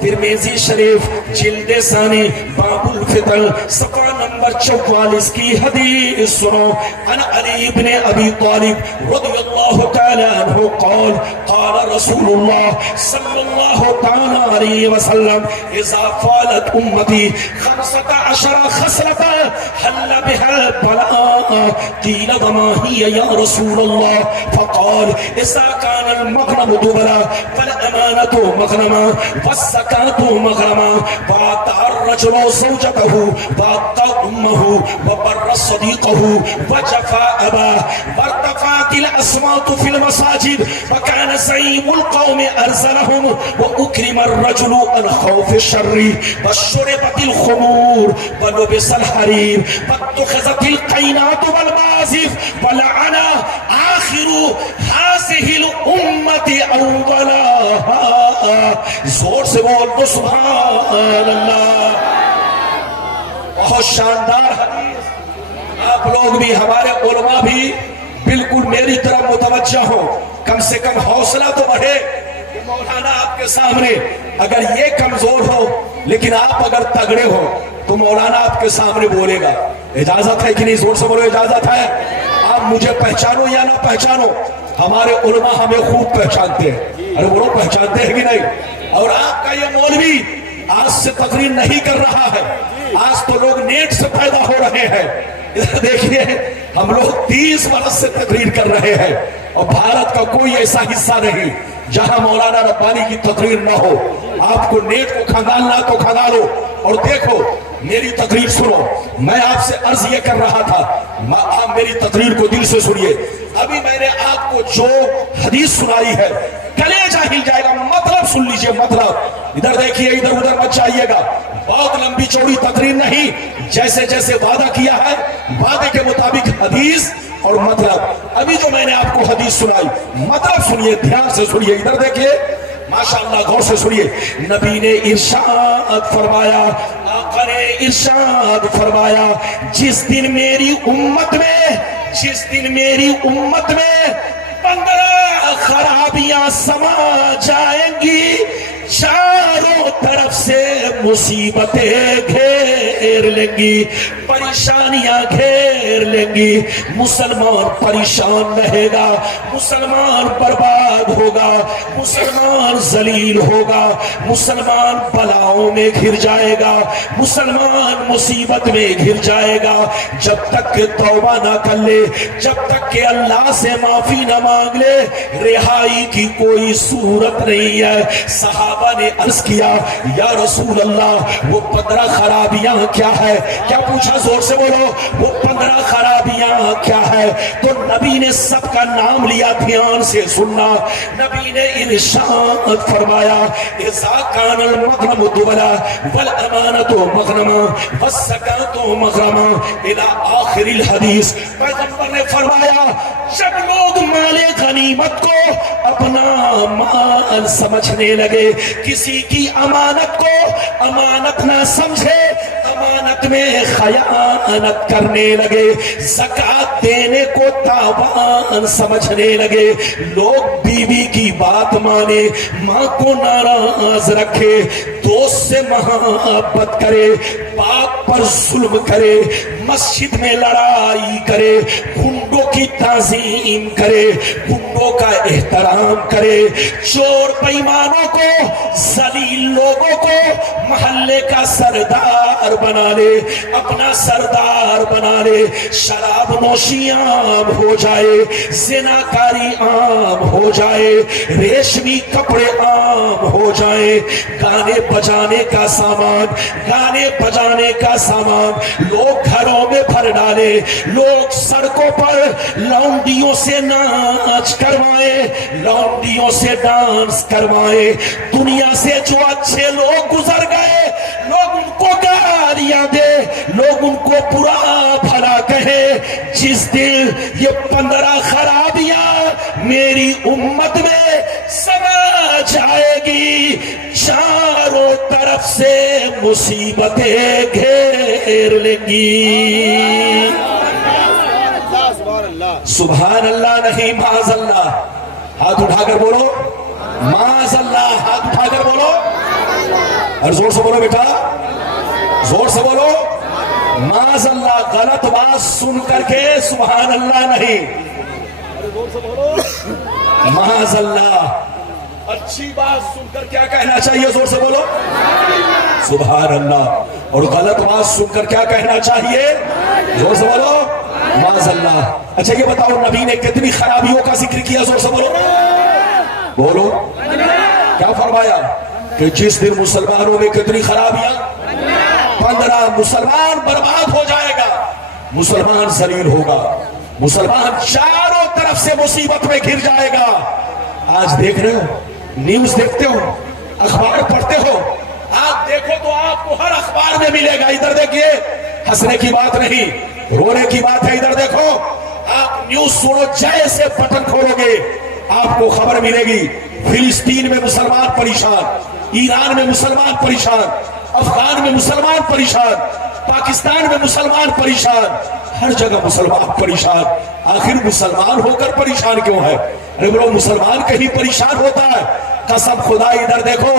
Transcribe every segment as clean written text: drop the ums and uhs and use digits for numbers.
ترمذی شریف جلد ثانی باب الفتن صفحہ نمبر 44 کی حدیث سنو. عن علی بن ابی طالب رضی اللہ تعالی عنہ قال قال رسول اللہ صلی اللہ تعالی علیہ وسلم اذا فالت امتی 15 خصلة حل بها البلاء قیل وما هي یا رسول اللہ فقال اذا كان المغنم دبرا فالامانة مغنما والزکاة مغرما وآتى الرجل زوجته وآتى أمه وبر صديقه وجفى أباه وارتفعت الأصوات في المساجد وكان زعيم القوم أرسلهم وأكرم الرجل عن خوف الشر وشربت الخمور ولبس الحرير واتخذت القينات والمعازف ولعن آخر هذه الأمة أولها. زور سے بول دو سبحان اللہ. بہت شاندار حدیث. آپ لوگ بھی ہمارے علماء بھی بالکل میری طرف متوجہ ہو. کم سے کم حوصلہ تو بڑھے کہ مولانا آپ کے سامنے اگر یہ کمزور ہو لیکن آپ اگر تگڑے ہو تو مولانا آپ کے سامنے بولے گا. اجازت ہے کہ نہیں؟ زور سے بولو اجازت ہے. آپ مجھے پہچانو یا نہ پہچانو ہمارے علماء ہمیں خوب پہچانتے ہیں. ارے وہ پہچانتے ہیں کہ نہیں؟ اور آپ کا یہ مولوی آج سے تقریر نہیں کر رہا ہے. آج تو لوگ نیٹ سے پیدا ہو رہے ہیں. دیکھیے ہم لوگ 30 برس سے تقریر کر رہے ہیں اور بھارت کا کوئی ایسا حصہ نہیں جہاں مولانا ربانی کی تقریر نہ ہو. آپ کو نیٹ کو کھنگالنا تو کھنگالو اور دیکھو میری تقریر سنو. میں آپ سے عرض یہ کر رہا تھا آپ میری تقریر کو دل سے سنیے. ابھی میں نے آپ کو جو حدیث سنائی ہے کلیجہ ہل جائے گا. مطلب سن لیجئے مطلب. ادھر دیکھیے ادھر ادھر مت جائیے گا. بہت لمبی چوڑی تقریر نہیں. جیسے جیسے وعدہ کیا ہے وعدے کے مطابق حدیث اور مطلب. ابھی جو میں نے آپ کو حدیث سنائی مطلب سنیے دھیان سے سنیے. ادھر دیکھیے ماشاءاللہ غور سے سنیے. نبی نے ارشاد فرمایا آقا نے ارشاد فرمایا جس دن میری امت میں 15 خرابیاں سما جائیں گی چاروں طرف سے مصیبتیں گھیر لیں گی پریشانیاں گھیر لیں گی. مسلمان پریشان رہے گا, مسلمان برباد ہوگا, مسلمان ذلیل ہوگا, مسلمان بلاؤں میں گھر جائے گا, مسلمان مصیبت میں گھر جائے گا. جب تک کہ توبہ نہ کر لے, جب تک کہ اللہ سے معافی نہ مانگ لے رہائی کی کوئی صورت نہیں ہے. صحابہ نے عرض کیا یا رسول اللہ وہ 15 خرابیاں کیا ہے؟ کیا پوچھا؟ زور سے بولو. وہ 15 خرابیاں کیا ہے؟ تو نبی نے سب کا نام لیا. دھیان سے سننا. نبی نے ارشاد فرمایا اذا كان المغنم دبلا والامانۃ مغنما والزکاۃ مغرما الى آخر الحدیث. پیغمبر نے فرمایا جب لوگ مال غنیمت کو اپنا مال سمجھنے لگے, کسی کی امانت کو امانت نہ سمجھے, امانت میں خیانت کرنے لگے, زکات دینے کو تاوان سمجھنے لگے, لوگ بیوی کی بات مانے, ماں کو ناراض رکھے, دوست سے محبت کرے, باپ پر ظلم کرے, مسجد میں لڑائی کرے, گنڈوں کی تعظیم کرے, گنڈوں کا احترام کرے, چور بےایمانوں کو, ذلیل لوگوں کو محلے کا سردار بنا لے, اپنا سردار بنا لے, شراب نوشی عام ہو جائے, زناکاری عام ہو جائے, ریشمی کپڑے عام ہو جائیں, گانے بجانے کا سامان لوگ گھروں میں بھر ڈالے, لوگ سڑکوں پر لونڈیوں سے ناچ کروائے, لونڈیوں سے ڈانس کروائے. دنیا سے جو اچھے لوگ گزر گئے لوگ ان کو گالیاں دے, لوگ ان کو برا بھلا کہے. جس دن یہ 15 خرابیاں میری امت میں سما جائے گی چاروں طرف سے مصیبتیں گھیر لیں گی. سبحان اللہ نہیں معاذ اللہ. ہاتھ اٹھا کر بولو معاذ اللہ. ہاتھ اٹھا کر بولو اور زور سے بولو بیٹا، زور سے بولو، معاذ اللہ، غلط بات سن کر کے سبحان اللہ نہیں، معاذ اللہ، اچھی بات سن کر کیا کہنا چاہیے؟ زور سے بولو سبحان اللہ، اور غلط بات سن کر کیا کہنا چاہیے؟ زور سے بولو معاذ اللہ۔ اچھا یہ بتاؤ نبی نے کتنی خرابیوں کا ذکر کیا؟ زور سے بولو، بولو کیا فرمایا؟ کہ جس دن مسلمانوں میں کتنی خرابیاں، 15، مسلمان برباد ہو جائے گا، مسلمان ذلیل ہوگا، مسلمان چاروں طرف سے مصیبت میں گر جائے گا۔ آج دیکھ رہے ہو، نیوز دیکھتے ہو، اخبار پڑھتے ہو، آپ دیکھو تو آپ کو ہر اخبار میں ملے گا، ادھر دیکھیے، ہنسنے کی بات نہیں، رونے کی بات ہے، ادھر دیکھو، آپ نیوز سنو، جیسے بٹن کھولو گے آپ کو خبر ملے گی، فلسطین میں مسلمان پریشان، ایران میں مسلمان پریشان، افغان میں مسلمان پریشان، پاکستان میں مسلمان پریشان، ہر جگہ مسلمان پریشان۔ آخر مسلمان ہو کر پریشان کیوں ہے؟ ارے بولو، مسلمان کہیں پریشان ہوتا ہے؟ قسم خدا، ادھر دیکھو،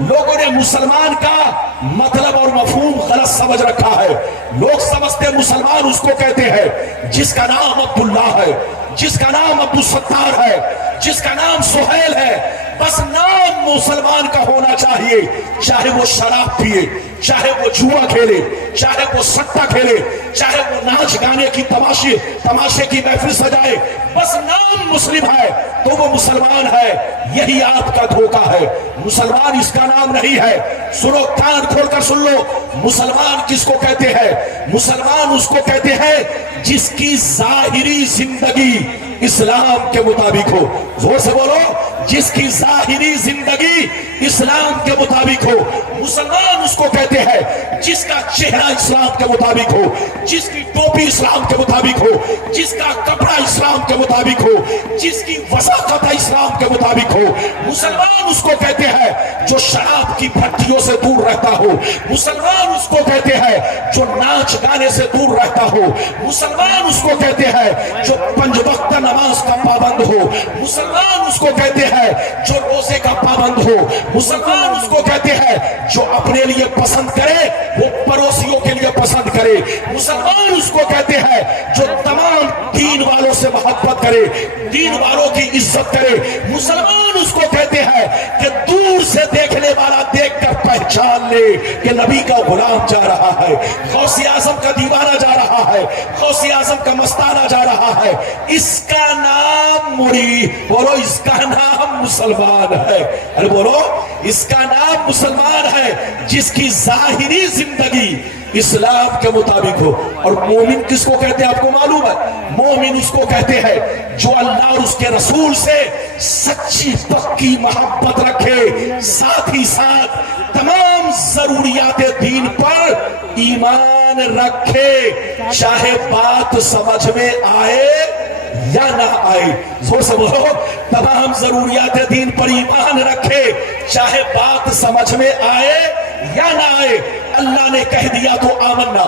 لوگوں نے مسلمان کا مطلب اور مفہوم غلط سمجھ رکھا ہے۔ لوگ سمجھتے مسلمان اس کو کہتے ہیں جس کا نام عبداللہ ہے، جس کا نام عبدالستار ہے، جس کا نام سہیل ہے، بس نام مسلمان کا ہونا چاہیے، چاہے وہ شراب پیے، چاہے وہ جوا کھیلے، چاہے وہ سٹا کھیلے، چاہے وہ ناچ گانے کی تماشے کی محفل سجائے، بس نام مسلم ہے تو وہ مسلمان ہے۔ یہی آپ کا دھوکہ ہے، مسلمان اس کا نام نہیں ہے۔ سنو، کان کھول کر سن لو، مسلمان کس کو کہتے ہیں؟ مسلمان اس کو کہتے ہیں جس کی ظاہری زندگی اسلام کے مطابق ہو۔ زور سے بولو، جس کی ظاہری زندگی اسلام کے مطابق ہو۔ مسلمان اس کو کہتے ہیں جس کا چہرہ اسلام کے مطابق ہو، جس کی ٹوپی اسلام کے مطابق ہو، جس کا کپڑا اسلام کے مطابق ہو، جس کی وثاقت اسلام کے مطابق ہو۔ مسلمان اس کو کہتے ہیں جو شراب کی بھٹیوں سے دور رہتا ہو۔ مسلمان اس کو کہتے ہیں جو ناچ گانے سے دور رہتا ہو۔ مسلمان اس کو کہتے ہیں جو 5 وقت نماز کا پابند ہو۔ مسلمان اس کو کہتے ہیں جو روزے کا پابند ہو۔ مسلمان اس کو کہتے ہیں جو اپنے لیے پسند کرے وہ پڑوسیوں کے لیے پسند کرے۔ مسلمان اس کو کہتے ہیں جو تمام دین والوں سے محبت کرے، دین والوں کی عزت کرے۔ مسلمان اس کو کہتے ہیں کہ دور سے دیکھنے والا دیکھ کر پہچان لے کہ نبی کا غلام جا رہا ہے، غوث اعظم کا دیوانہ جا رہا ہے، غوث اعظم کا مستانہ جا رہا ہے۔ اس کا نام مری، بولو اس کا نام مسلمان ہے۔ ارے بولو، اس کا نام مسلمان ہے جس کی ظاہری زندگی اسلام کے مطابق ہو۔ اور مومن کس کو کہتے ہیں آپ کو معلوم ہے؟ مومن اس کو کہتے ہیں جو اللہ اور اس کے رسول سے سچی پکی محبت رکھے، ساتھ ہی ساتھ تمام ضروریات دین پر ایمان رکھے، چاہے بات سمجھ میں آئے یا نہ آئے۔ زور سے بولو، تمام ضروریات دین پر ایمان رکھے، چاہے بات سمجھ میں آئے یا نہ آئے۔ اللہ نے کہہ دیا تو آمنا،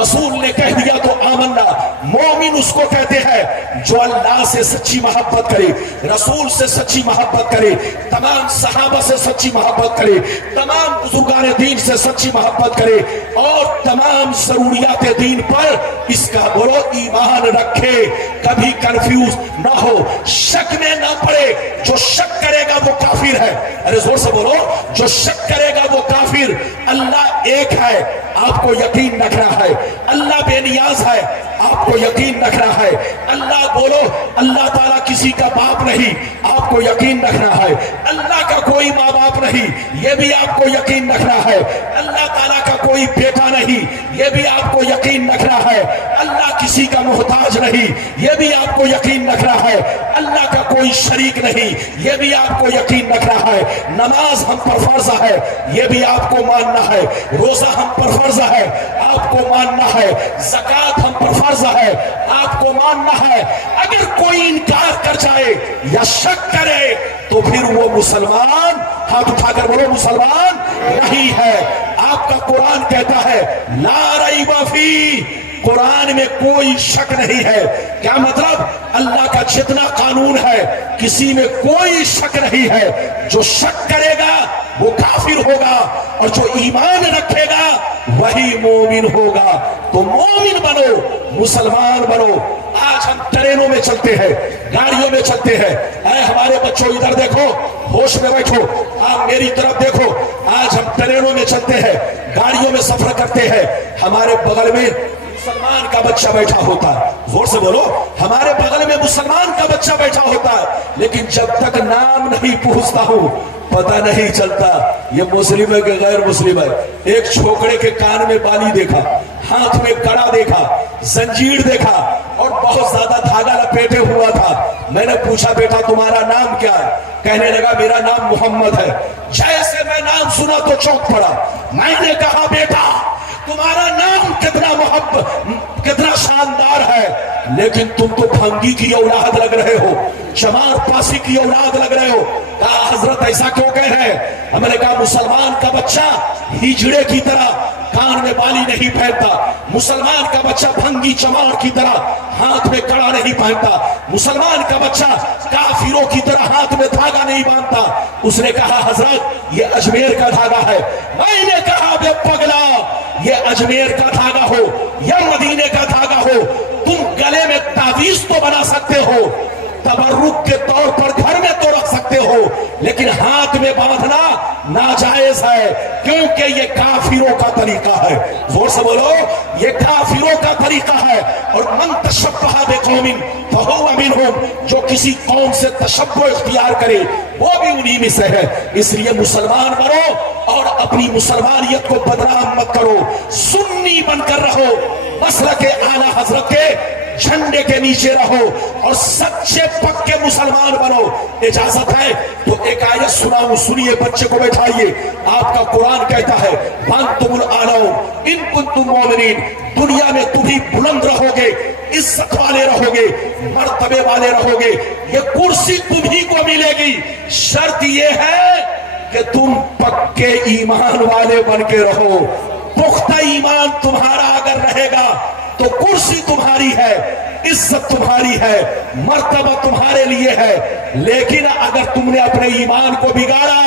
رسول نے کہہ دیا تو آمنا۔ مومن اس کو کہتے ہیں جو اللہ سے سچی محبت کرے، رسول سے سچی محبت کرے، تمام صحابہ سے سچی محبت کرے، تمام بزرگان دین سے سچی محبت کرے، اور تمام ضروریات دین پر اس کا بولو ایمان رکھے، کبھی کنفیوز نہ ہو، شک میں نہ پڑے۔ جو شک کرے گا وہ کافر ہے۔ ارے زور سے بولو، جو شک کرے گا وہ کافر۔ اللہ ایک ہے، آپ کو یقین رکھنا ہے۔ اللہ بے نیاز ہے، آپ کو یقین رکھنا ہے۔ اللہ بولو، اللہ تعالیٰ کسی کا باپ نہیں، آپ کو یقین رکھنا ہے۔ اللہ کا کوئی ماں باپ نہیں، یہ بھی آپ کو یقین رکھنا ہے۔ اللہ تعالیٰ کا کوئی بیٹا نہیں، یہ بھی آپ کو یقین رکھنا ہے۔ اللہ کسی کا محتاج نہیں، یہ بھی آپ کو یقین رکھنا ہے۔ اللہ کا کوئی شریک نہیں، یہ بھی آپ کو یقین رکھنا ہے۔ نماز ہم پر فرض ہے، یہ بھی آپ کو ماننا ہے۔ روزہ ہم پر فرض ہے، آپ کو ماننا ہے۔ زکوٰۃ ہم پر فرض ہے، آپ کو ماننا ہے۔ اگر کوئی انکار کر جائے یا شک کرے تو پھر وہ مسلمان، ہاتھ اٹھا کر بولو، مسلمان نہیں ہے۔ آپ آپ کا قرآن کہتا ہے لا ریب فی، قرآن میں کوئی شک نہیں ہے. کیا مطلب؟ اللہ کا جتنا قانون ہے کسی میں کوئی شک نہیں ہے. جو شک کرے گا وہ کافر ہوگا اور جو ایمان رکھے گا وہی مومن ہوگا. تو مومن بنو، مسلمان بنو. آج ہم ٹرینوں میں چلتے ہیں، گاڑیوں میں چلتے ہیں. اے ہمارے بچوں ادھر دیکھو، ہوش میں بیٹھو، آپ میری طرف دیکھو. آج ہم ٹرینوں میں چلتے ہیں، گاڑیوں میں سفر کرتے ہیں. ہمارے بغل میں مسلمان کا بچہ بیٹھا ہوتا ہے. زور سے بولو، ہمارے بغل میں مسلمان کا بچہ بیٹھا ہوتا ہے. لیکن جب تک نام نہیں پوچھتا ہوں پتہ نہیں چلتا یہ مسلم ہے کہ غیر مسلم ہے. ایک چھوکرے کے کان میں بالی دیکھا، ہاتھ میں کڑا دیکھا، زنجیر دیکھا اور بہت زیادہ دھاگا لپیٹے ہوا تھا. میں نے پوچھا بیٹا تمہارا نام کیا ہے؟ کہنے لگا میرا نام محمد ہے. جیسے میں نام سنا تو چونک پڑا. میں نے کہا بیٹا تمہارا نام کتنا شاندار ہے، لیکن تم تو بھنگی کی اولاد لگ رہے ہو، چمار پاسی کی اولاد لگ رہے ہو. کہا حضرت ایسا کیوں کہہ رہے ہیں؟ ہم نے کہا مسلمان کا بچہ ہجڑے کی طرح کان میں بالی نہیں پہنتا، مسلمان کا بچہ بھنگی چمار کی طرح ہاتھ میں کڑا نہیں پہنتا، مسلمان کا بچہ کافروں کی طرح ہاتھ میں دھاگا نہیں باندھتا. اس نے کہا حضرت یہ اجمیر کا دھاگا ہے. میں نے کہا بے پگلا، یہ اجمیر کا دھاگا ہو یا مدینے کا دھاگا ہو، تم گلے میں تعویذ تو بنا سکتے ہو، تبرک کے طور پر گھر میں تو رکھ سکتے ہو، لیکن ہاتھ میں باندھنا ناجائز ہے، کیونکہ یہ کافروں کا طریقہ ہے. زور سے بولو، یہ کافروں کا طریقہ ہے. اور من تشبہ بقوم فہو منہم، جو کسی قوم سے تشبہ اختیار کرے وہ بھی انہی میں سے ہے. اس لیے مسلمان بنو اور اپنی مسلمانیت کو بدنام مت کرو. سنی بن کر رہو، مسلک اعلی حضرت کے جھنڈے کے نیچے رہو اور سچے پکے مسلمان بنو. اجازت ہے تو ایک آیت سناؤں، سنیے، بچے کو بیٹھائیے. آپ کا قرآن کہتا ہے وَأَنْتُمُ الْأَعْلَوْنَ إِن كُنتُم مُؤْمِنِينَ، دنیا میں تم ہی بلند رہو گے، عزت والے رہو گے، مرتبے والے رہو گے، یہ کرسی تم ہی کو ملے گی. شرط یہ ہے کہ تم پکے ایمان والے بن کے رہو. پختہ ایمان تمہارا اگر رہے گا تو کرسی تمہاری ہے، عزت تمہاری ہے، مرتبہ تمہارے لیے ہے. لیکن اگر تم نے اپنے ایمان کو بگاڑا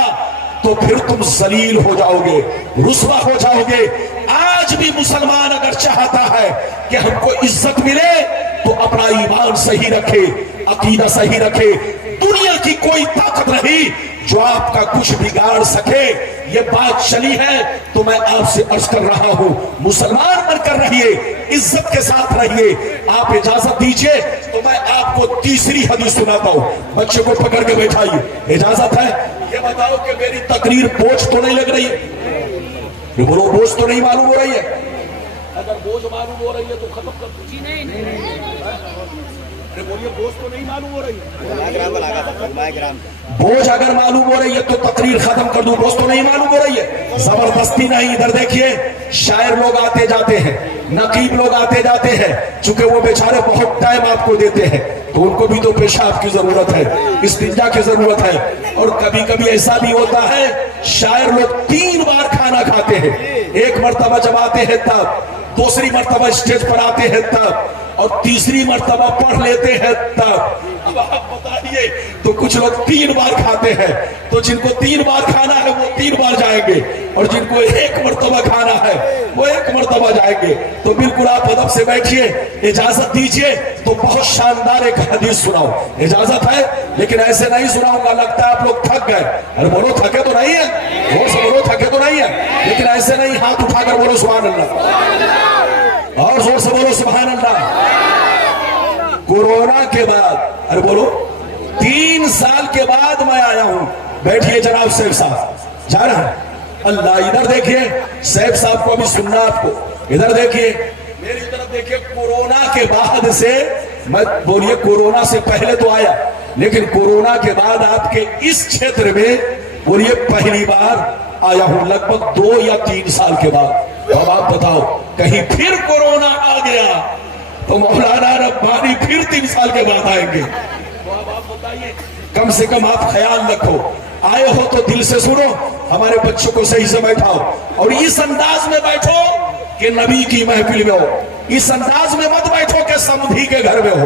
تو پھر تم ذلیل ہو جاؤ گے، رسوا ہو جاؤ گے. آج بھی مسلمان اگر چاہتا ہے کہ ہم کو عزت ملے تو اپنا ایمان صحیح رکھے، عقیدہ صحیح رکھے. دنیا کی کوئی طاقت نہیں جو آپ کا کچھ بگاڑ سکے. یہ بات چلی ہے تو میں آپ سے عرض کر رہا ہوں، مسلمان بن کر رہیے، عزت کے ساتھ رہیے. آپ اجازت دیجئے تو میں آپ کو تیسری حدیث سناتا ہوں. بچے کو پکڑ کے بیٹھائیے. اجازت ہے؟ یہ بتاؤ کہ میری تقریر بوجھ تو نہیں لگ رہی ہے؟ بولو بوجھ تو نہیں معلوم ہو رہی ہے؟ اگر بوجھ معلوم ہو رہی ہے تو ختم کر دو. بولیے بوجھ تو نہیں معلوم ہو رہی ہے؟ بوجھ اگر معلوم ہو رہی ہے تو تقریر ختم کر دوں. بوجھ تو نہیں معلوم ہو رہی ہے؟ زبردستی نہیں. ادھر دیکھیے، شاعر لوگ آتے جاتے ہیں، نقیب لوگ آتے جاتے ہیں. چونکہ وہ بیچارے بہت ٹائم آپ کو دیتے ہیں تو ان کو بھی تو پیشاب کی ضرورت ہے، استنجا کی ضرورت ہے. اور کبھی کبھی ایسا بھی ہوتا ہے شاعر لوگ 3 بار کھانا کھاتے ہیں. ایک مرتبہ جب آتے ہیں تب، دوسری مرتبہ اسٹیج پر آتے ہیں تب، اور تیسری مرتبہ پڑھ لیتے ہیں تب. اب آپ بتائیے تو کچھ لوگ 3 بار کھاتے ہیں، تو جن کو 3 بار کھانا ہے وہ 3 بار جائیں گے، اور جن کو 1 مرتبہ کھانا ہے وہ 1 مرتبہ جائیں گے. تو بالکل آپ ادب سے بیٹھیے. اجازت دیجئے تو بہت شاندار ایک حدیث سناؤ. اجازت ہے؟ لیکن ایسے نہیں سناؤں گا، لگتا ہے آپ لوگ تھک گئے. ارے بولو تھکے تو نہیں ہے؟ زور سے بولو تھکے تو نہیں ہے؟ لیکن ایسے نہیں، ہاتھ اٹھا کر بولو سبحان اللہ، اور زور سے بولو سبحان اللہ. کورونا کے بعد، ارے بولو، 3 سال کے بعد میں آیا ہوں. بیٹھیے جناب سیف صاحب، جا رہا ہے اللہ. ادھر دیکھیے سیف صاحب کو ابھی سننا آپ کو. ادھر دیکھیے، میری طرف دیکھیے. کورونا کے بعد سے، میں بولیے کورونا سے پہلے تو آیا، لیکن کورونا کے بعد آپ کے اس چھیتر میں بولیے پہلی بار آیا ہوں، لگ بھگ 2 یا 3 سال کے بعد. اب آپ بتاؤ کہیں پھر کورونا آ گیا تو مولانا ربانی پھر 3 سال کے بعد آئیں گے. تو اب آپ بتائیے، کم سے کم آپ خیال رکھو، آئے ہو تو دل سے سنو. ہمارے بچوں کو صحیح سے بیٹھاؤ اور اس انداز میں بیٹھو کہ نبی کی محفل میں ہو. اس انداز میں مت بیٹھو کہ سمدھی کے گھر میں ہو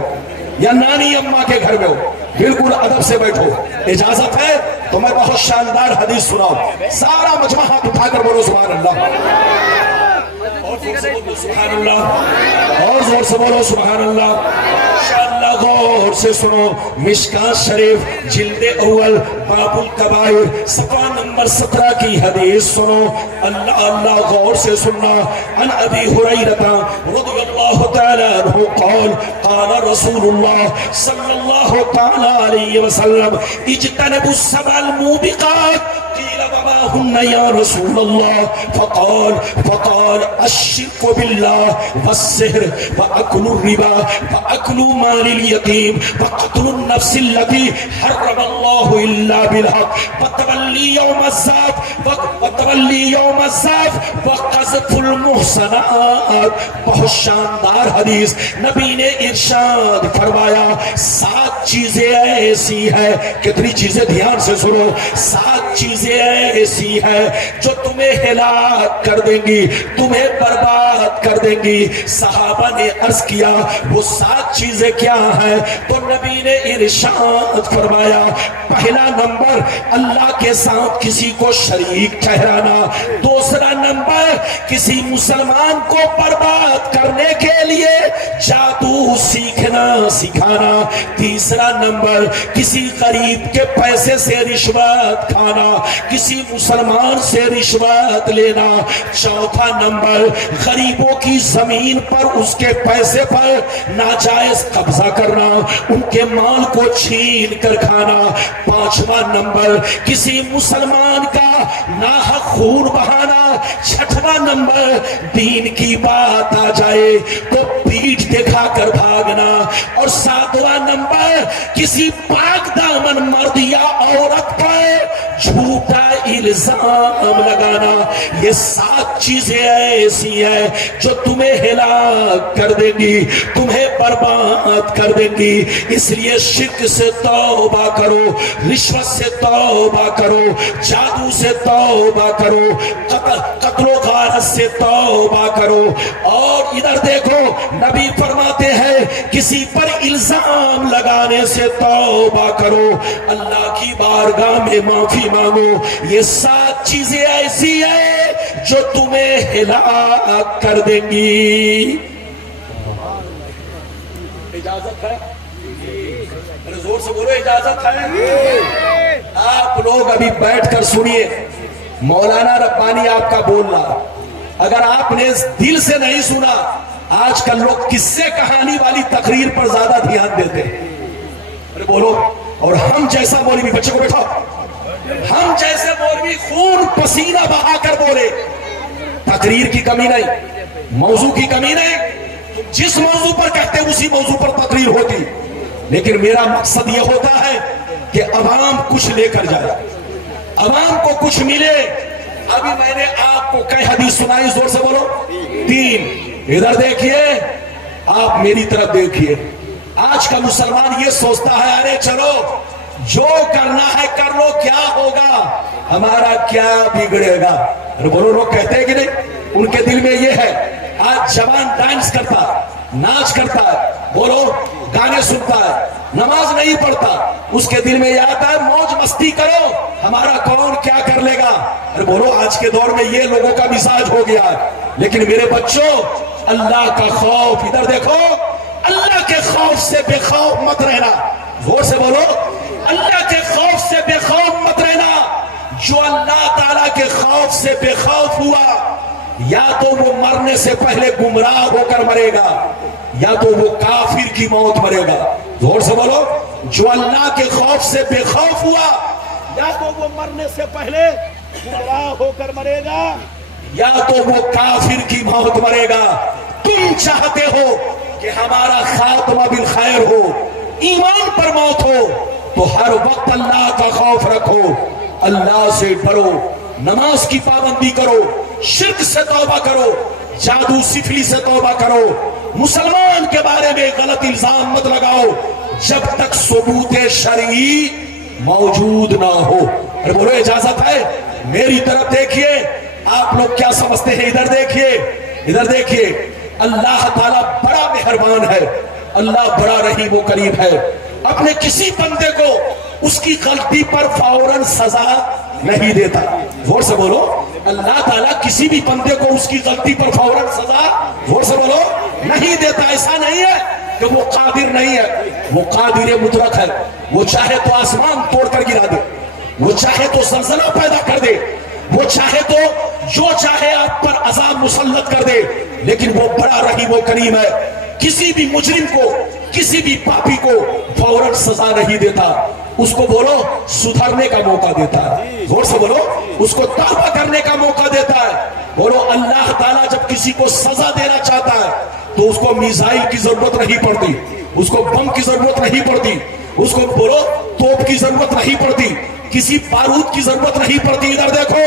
یا نانی اماں کے گھر میں ہو. بالکل ادب سے بیٹھو. اجازت ہے تو میں بہت شاندار حدیث سناؤں. سارا مجمع ہاتھ اٹھا کر بولو سبحان اللہ. اور زور سے بولو سبحان اللہ. اور زور سے بولو سبحان اللہ. انشاءاللہ غور سے سنو. مشکات شریف جلد اول باب الکبائر صفحہ نمبر 17 کی حدیث سنو. اللہ اللہ غور سے سننا. عن ابی ہریرہ رضی اللہ تعالی عنہ قال قال رسول اللہ صلی اللہ تعالی علیہ وسلم اجتنبوا السبع الموبقات. قیل وما ہن یا رسول اللہ فقال الشرك بالله والسحر واكل الربا واكل مال اليتيم وقتل النفس التي حرم الله الا بالحق وتولي يوم الزاف وقذف المحصنات. بہت شاندار حدیث. نبی نے ارشاد فرمایا 7 چیزیں ایسی ہیں. کتنی چیزیں؟ دھیان سے سنو. 7 چیزیں ایسی ہیں جو تمہیں ہلاک کر دیں گی, تمہیں برباد کر دیں گی. صحابہ نے عرض کیا وہ 7 چیزیں کیا ہیں؟ تو نبی نے ارشاد فرمایا پہلا نمبر اللہ کے ساتھ کسی کو شریک ٹھہرانا. دوسرا نمبر کسی مسلمان کو برباد کرنے کے لیے جادو سیکھنا سکھانا. تیسرا نمبر کسی غریب کے پیسے سے رشوت کھانا, کسی مسلمان سے رشوت لینا. چوتھا نمبر غریبوں کی زمین پر اس کے پیسے پر ناجائز قبضہ کرنا, ان کے مال کو چھین کر کھانا. پانچواں نمبر کسی مسلمان کا ناحق خون بہانا. چھٹواں نمبر دین کی بات آ جائے تو پیٹھ دکھا کر بھاگنا. اور ساتواں نمبر کسی پاک دامن مرد یا عورت پر جھوٹا الزام لگانا. یہ 7 چیزیں ایسی ہیں جو تمہیں ہلاک کر دیں گی, تمہیں برباد کر دیں گی. اس لیے شرک سے توبہ کرو, رشوت سے توبہ کرو, جادو سے توبہ کرو, قتل و غارت سے توبہ کرو. اور ادھر دیکھو نبی فرماتے ہیں کسی پر الزام لگانے سے توبہ کرو, اللہ کی بارگاہ میں معافی مانگو. یہ 7 چیزیں ایسی ہیں جو تمہیں ہلاک کر دیں گی. اجازت ہے؟ زور سے بولو اجازت ہے؟ آپ لوگ ابھی بیٹھ کر سنیے. مولانا ربانی آپ کا بول رہا, اگر آپ نے دل سے نہیں سنا, آج کل لوگ قصے کہانی والی تقریر پر زیادہ دھیان دیتے ہیں. ارے بولو. اور ہم جیسا مولوی, بچے کو بیٹھاؤ, ہم جیسے مولوی خون پسینہ بہا کر بولے. تقریر کی کمی نہیں, موضوع کی کمی نہیں. جس موضوع پر کہتے اسی موضوع پر تقریر ہوتی. لیکن میرا مقصد یہ ہوتا ہے کہ عوام کچھ لے کر جائے, عوام کو کچھ ملے. ابھی میں نے آپ کو کئی حدیث سنائی, زور سے بولو. 3. ادھر دیکھیے, آپ میری طرف دیکھیے. آج کا مسلمان یہ سوچتا ہے ارے چلو جو کرنا ہے کر لو, کیا ہوگا, ہمارا کیا بگڑے گا. ارے بولو, لوگ کہتے ہیں کہ نہیں, ان کے دل میں یہ ہے. آج جوان ڈانس کرتا, ناچ کرتا ہے, بولو گانے سنتا ہے, نماز نہیں پڑھتا, اس کے دل میں یہ آتا ہے موج مستی کرو, ہمارا کون کیا کر لے گا. ارے بولو آج کے دور میں یہ لوگوں کا مزاج ہو گیا ہے. لیکن میرے بچوں, اللہ کا خوف, ادھر دیکھو, اللہ کے خوف سے بے خوف مت رہنا. زور سے بولو, اللہ کے خوف سے بے خوف مت رہنا. جو اللہ تعالیٰ کے خوف سے بے خوف ہوا, یا تو وہ مرنے سے پہلے گمراہ ہو کر مرے گا, یا تو وہ کافر کی موت مرے گا. زور سے بولو, جو اللہ کے خوف سے بے خوف ہوا, یا تو وہ مرنے سے پہلے گمراہ ہو کر مرے گا, یا تو وہ کافر کی موت مرے گا. تم چاہتے ہو کہ ہمارا خاتمہ بالخیر ہو, ایمان پر موت ہو, تو ہر وقت اللہ کا خوف رکھو, اللہ سے ڈرو, نماز کی پابندی کرو, شرک سے توبہ کرو, جادو سفلی سے توبہ کرو, مسلمان کے بارے میں غلط الزام مت لگاؤ جب تک ثبوت شرعی موجود نہ ہو. ارے بولو اجازت ہے؟ میری طرف دیکھیے. آپ لوگ کیا سمجھتے ہیں؟ ادھر دیکھیے, ادھر دیکھیے. اللہ تعالیٰ بڑا مہربان ہے, اللہ بڑا رحیم و کریم ہے. اپنے کسی بندے کو اس کی غلطی پر فوراً سزا نہیں دیتا. غور سے بولو, اللہ تعالیٰ کسی بھی بندے کو اس کی غلطی پر فوراً سزا, غور سے بولو, نہیں دیتا. ایسا نہیں ہے کہ وہ قادر نہیں ہے, وہ قادر مطلق ہے. وہ چاہے تو آسمان توڑ کر گرا دے, وہ چاہے تو زلزلہ پیدا کر دے, وہ چاہے تو جو چاہے آپ پر عذاب مسلط کر دے, لیکن وہ بڑا رحیم و کریم ہے. کسی بھی مجرم کو, کسی بھی پاپی کو فوراً سزا نہیں دیتا. اس کو بولو سدھرنے کا موقع دیتا ہے. غور سے بولو, اس کو توبہ کرنے کا موقع دیتا ہے. بولو اللہ تعالیٰ جب کسی کو سزا دینا چاہتا ہے تو اس کو میزائل کی ضرورت نہیں پڑتی, اس کو بم کی ضرورت نہیں پڑتی, اس کو بولو توپ کی ضرورت نہیں پڑتی, کسی بارود کی ضرورت نہیں پڑتی. ادھر دیکھو,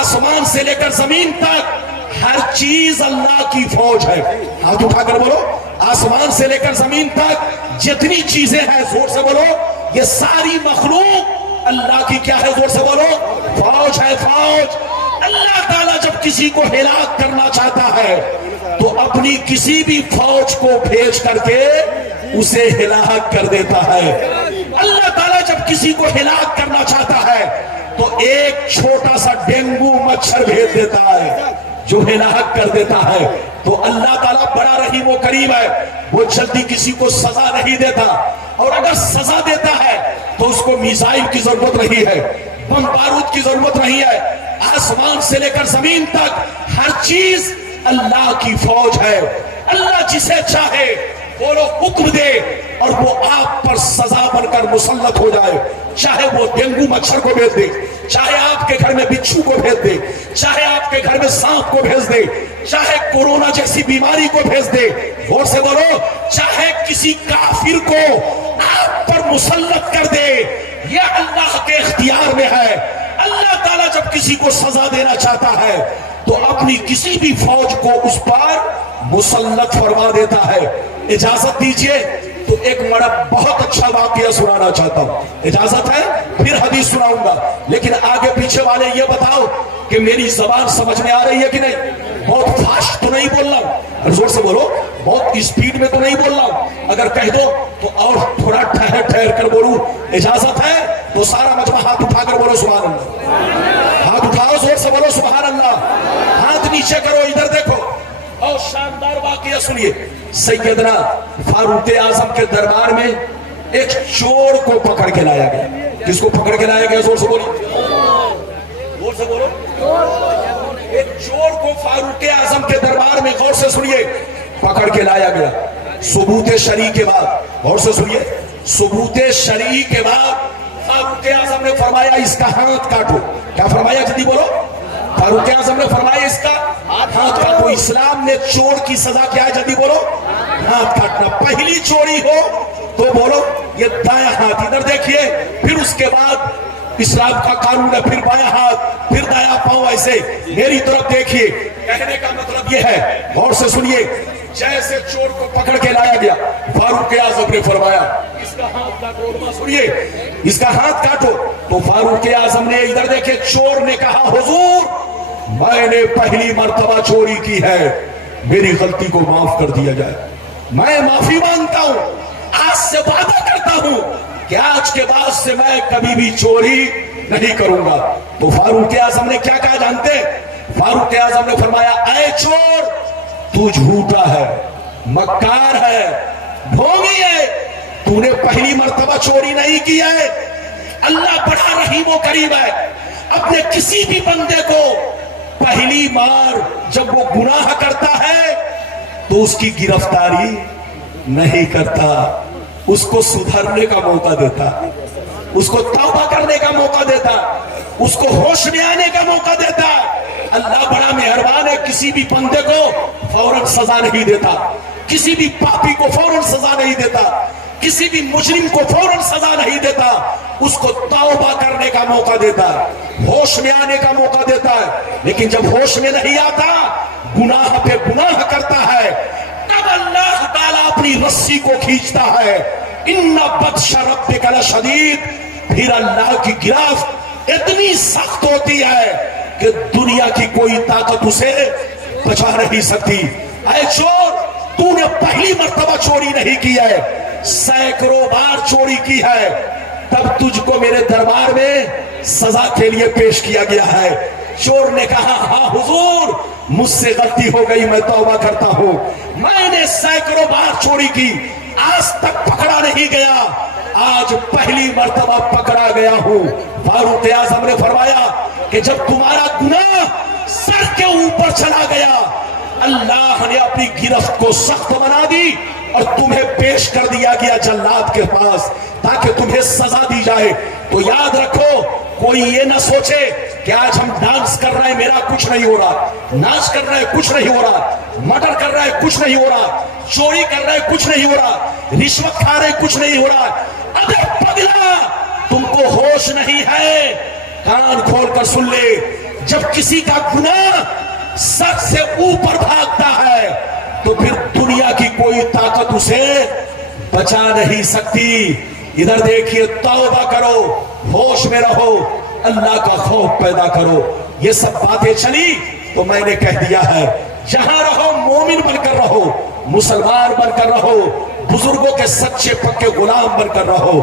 آسمان سے لے کر زمین تک ہر چیز اللہ کی فوج ہے. ہاتھ اٹھا کر بولو, آسمان سے لے کر زمین تک جتنی چیزیں ہیں, زور سے بولو, یہ ساری مخلوق اللہ کی کیا ہے؟ زور سے بولو, فوج ہے, فوج. اللہ تعالیٰ جب کسی کو ہلاک کرنا چاہتا ہے تو اپنی کسی بھی فوج کو بھیج کر کے اسے ہلاک کر دیتا ہے. اللہ تعالیٰ جب کسی کو ہلاک کرنا چاہتا ہے تو ایک چھوٹا سا ڈینگو مچھر بھیج دیتا ہے جو ہلاک کر دیتا ہے. تو اللہ تعالیٰ بڑا رحیم و کریم ہے, وہ جلدی کسی کو سزا نہیں دیتا. اور اگر سزا دیتا ہے تو اس کو میزائل کی ضرورت نہیں ہے, بم بارود کی ضرورت نہیں ہے. آسمان سے لے کر زمین تک ہر چیز اللہ کی فوج ہے. اللہ جسے چاہے بولو حکم دے اور وہ آپ پر سزا بن کر مسلط ہو جائے. چاہے وہ ڈینگو مچھر کو بھیج دے, چاہے آپ کے گھر میں بچھو کو بھیج دے, چاہے آپ کے گھر میں سانپ کو بھیج دے, چاہے کورونا جیسی بیماری کو بھیج دے. غور سے بولو, چاہے کسی کافر کو آپ پر مسلط کر دے, یہ اللہ کے اختیار میں ہے. اللہ تعالیٰ جب کسی کو سزا دینا چاہتا ہے تو اپنی کسی بھی فوج کو اس پر مسلط فرما دیتا ہے. اجازت دیجئے تو ایک بڑا بہت اچھا واقعہ سنانا چاہتا ہوں. اجازت ہے؟ پھر حدیث سناؤں گا, لیکن آگے پیچھے والے یہ بتاؤ کہ میری زبان سمجھ میں آ رہی ہے کہ نہیں؟ بہت فاسٹ تو نہیں بول رہا ہوں, زور سے بولو, بہت اسپیڈ میں تو نہیں بول رہا ہوں. اگر کہہ دو تو اور تھوڑا ٹھہر ٹھہر کر بولوں. اجازت ہے تو سارا مجمع ہاتھ اٹھا کر بولو سبحان اللہ. ہاتھ اٹھاؤ, زور سے بولو سبحان اللہ. ہاتھ نیچے کرو, ادھر دیکھو. اور شاندار واقعہ سنیے. سیدنا فاروق اعظم کے دربار میں ایک چور کو پکڑ کے لایا گیا. کس کو پکڑ کے لایا گیا؟ زور سے بولو, زور سے بولو. ایک چور کو فاروق اعظم کے دربار میں, غور سے سنیے, پکڑ کے لایا گیا. ثبوت شرعی کے بعد, غور سے سنیے, ثبوت شرعی کے بعد فاروق اعظم نے فرمایا اس کا ہاتھ کاٹو. کیا فرمایا؟ جلدی بولو. فاروق اعظم نے فرمایا اس کا ہاتھ کاٹو. اسلام نے چور کی سزا کیا ہے؟ جلدی بولو. ہاتھ کاٹنا. پہلی چوری ہو تو بولو یہ دائیں ہاتھ. ادھر دیکھیے, پھر اس کے بعد اسلام کا قانون ہے, پھر بائیں ہاتھ, پھر دایاں پاؤں. ایسے میری طرف دیکھیے. کہنے کا مطلب یہ ہے, غور سے سنیے, جیسے چور کو پکڑ کے لایا گیا فاروق اعظم نے فرمایا اس کا ہاتھ کاٹو. سنیے, اس کا ہاتھ کاٹو. تو فاروق اعظم نے, ادھر دیکھیں, چور نے کہا حضور میں نے پہلی مرتبہ چوری کی ہے, میری غلطی کو معاف کر دیا جائے, میں معافی مانگتا ہوں, آج سے وعدہ کرتا ہوں کہ آج کے بعد سے میں کبھی بھی چوری نہیں کروں گا. تو فاروق اعظم نے کیا کہا جانتے ہیں؟ فاروق اعظم نے فرمایا اے چور, تو جھوٹا ہے, مکار ہے, ڈھونگی ہے, تو نے پہلی مرتبہ چوری نہیں کی ہے. اللہ بڑا رحیم و کریم ہے, اپنے کسی بھی بندے کو پہلی بار جب وہ گناہ کرتا ہے تو اس کی گرفتاری نہیں کرتا, اس کو سدھرنے کا موقع دیتا, اس کو توبہ کرنے کا موقع دیتا, اس کو ہوش میں آنے کا موقع دیتا. اللہ بڑا مہربان ہے, کسی بھی بندے کو فوراً سزا نہیں دیتا, کسی بھی پاپی کو فوراً سزا نہیں دیتا, کسی بھی مجرم کو فوراً سزا نہیں دیتا, اس کو توبہ کرنے کا موقع دیتا ہے, ہوش میں آنے کا موقع دیتا ہے. لیکن جب ہوش میں نہیں آتا, گناہ پہ گناہ کرتا ہے, تب اللہ تعالیٰ اپنی رسی کو کھینچتا ہے. ان بطش ربک لشدید, پھر اللہ کی گرفت اتنی سخت ہوتی ہے کہ دنیا کی کوئی طاقت اسے بچا نہیں سکتی. اے چور، تو نے پہلی مرتبہ چوری نہیں کی ہے، سینکڑوں بار چوری کی ہے، تب تجھ کو میرے دربار میں سزا کے لیے پیش کیا گیا ہے. چور نے کہا ہاں حضور، مجھ سے غلطی ہو گئی، میں توبہ کرتا ہوں، میں نے سینکڑوں بار چوری کی، آج تک پکڑا نہیں گیا، آج پہلی مرتبہ پکڑا گیا ہوں. فاروق اعظم نے فرمایا کہ جب تمہارا گناہ سر کے اوپر چلا گیا، اللہ نے اپنی گرفت کو سخت بنا دی اور تمہیں پیش کر دیا گیا جلاد کے پاس تاکہ تمہیں سزا دی جائے. تو یاد رکھو، کوئی یہ نہ سوچے کہ آج ہم ڈانس کر رہے ہیں میرا کچھ نہیں ہو رہا، ناچ کر رہے ہیں کچھ نہیں ہو رہا، مرڈر کر رہے ہیں کچھ نہیں ہو رہا، چوری کر رہے ہیں کچھ نہیں ہو رہا، رشوت کھا رہے ہیں کچھ نہیں ہو رہا. اگر پگلا تم کو ہوش نہیں ہے، کان کھول کر سن لے، جب کسی کا گناہ سر سے اوپر بھاگتا ہے تو پھر دنیا کی کوئی طاقت اسے بچا نہیں سکتی. ادھر دیکھیے، توبہ کرو، ہوش میں رہو، اللہ کا خوف پیدا کرو. یہ سب باتیں چلی تو میں نے کہہ دیا ہے، جہاں رہو مومن بن کر رہو، مسلمان بن کر رہو، بزرگوں کے سچے پکے غلام بن کر رہو.